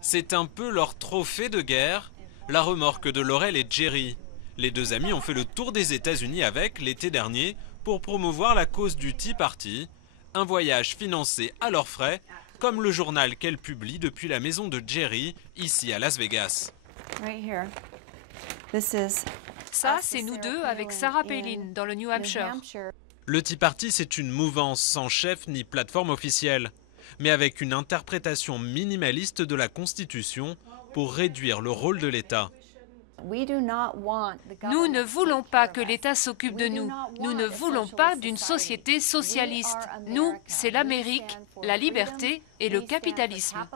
C'est un peu leur trophée de guerre, la remorque de Laurel et Jerry. Les deux amis ont fait le tour des États-Unis avec, l'été dernier, pour promouvoir la cause du Tea Party, un voyage financé à leurs frais, comme le journal qu'elle publie depuis la maison de Jerry, ici à Las Vegas. Ça, c'est nous deux avec Sarah Palin dans le New Hampshire. Le Tea Party, c'est une mouvance sans chef ni plateforme officielle, mais avec une interprétation minimaliste de la Constitution pour réduire le rôle de l'État. Nous ne voulons pas que l'État s'occupe de nous. Nous ne voulons pas d'une société socialiste. Nous, c'est l'Amérique, la liberté et le capitalisme.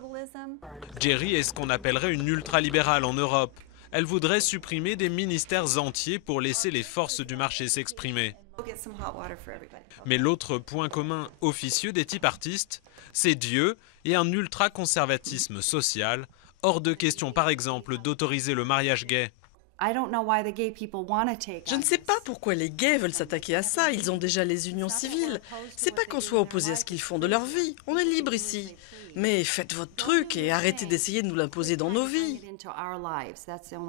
Jerry est ce qu'on appellerait une ultralibérale en Europe. Elle voudrait supprimer des ministères entiers pour laisser les forces du marché s'exprimer. Mais l'autre point commun officieux des Tea Partistes, c'est Dieu et un ultra-conservatisme social. Hors de question, par exemple, d'autoriser le mariage gay. Je ne sais pas pourquoi les gays veulent s'attaquer à ça, ils ont déjà les unions civiles. C'est pas qu'on soit opposé à ce qu'ils font de leur vie, on est libre ici. Mais faites votre truc et arrêtez d'essayer de nous l'imposer dans nos vies.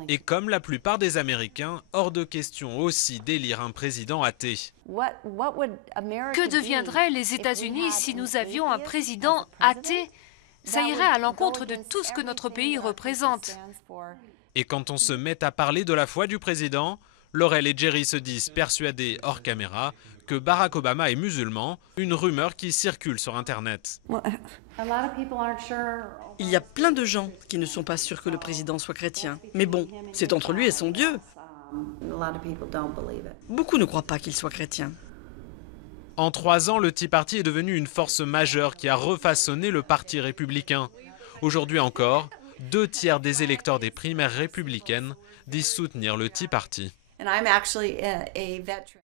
Et comme la plupart des Américains, hors de question aussi d'élire un président athée. Que deviendraient les États-Unis si nous avions un président athée? Ça irait à l'encontre de tout ce que notre pays représente. Et quand on se met à parler de la foi du président, Laurel et Jerry se disent persuadés hors caméra que Barack Obama est musulman, une rumeur qui circule sur Internet. Il y a plein de gens qui ne sont pas sûrs que le président soit chrétien. Mais bon, c'est entre lui et son Dieu. Beaucoup ne croient pas qu'il soit chrétien. En 3 ans, le Tea Party est devenu une force majeure qui a refaçonné le parti républicain. Aujourd'hui encore, 2/3 des électeurs des primaires républicaines disent soutenir le Tea Party.